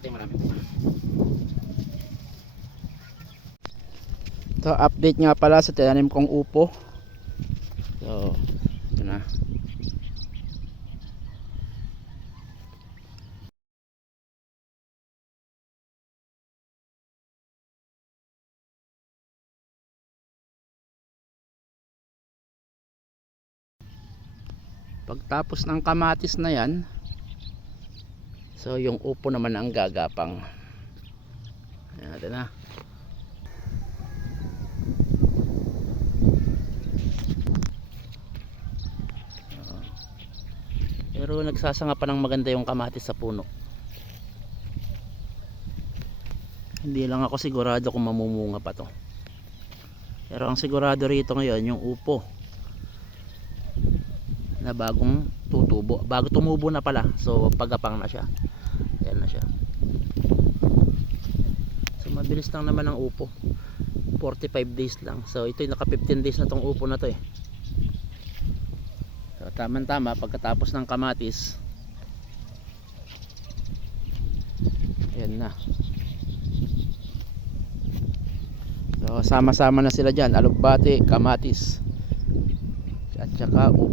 Ito yung marami. So update nga pala sa tinanim kong upo. So ito na. Pagtapos ng kamatis na yan, so yung upo naman ang gagapang. Ayan natin na. Pero nagsasanga pa ng maganda yung kamatis sa puno. Hindi lang ako sigurado kung mamumunga pa to. Pero ang sigurado rito ngayon yung upo na bagong tutubo, bago tumubo na pala. So pagapang na siya. Ayan na siya. So mabilis lang naman ang upo, 45 days lang. So ito yung naka 15 days na tong upo na to eh. So tamang tama pagkatapos ng kamatis. Ayan na. So sama-sama na sila dyan, alugbati, kamatis at saka upo.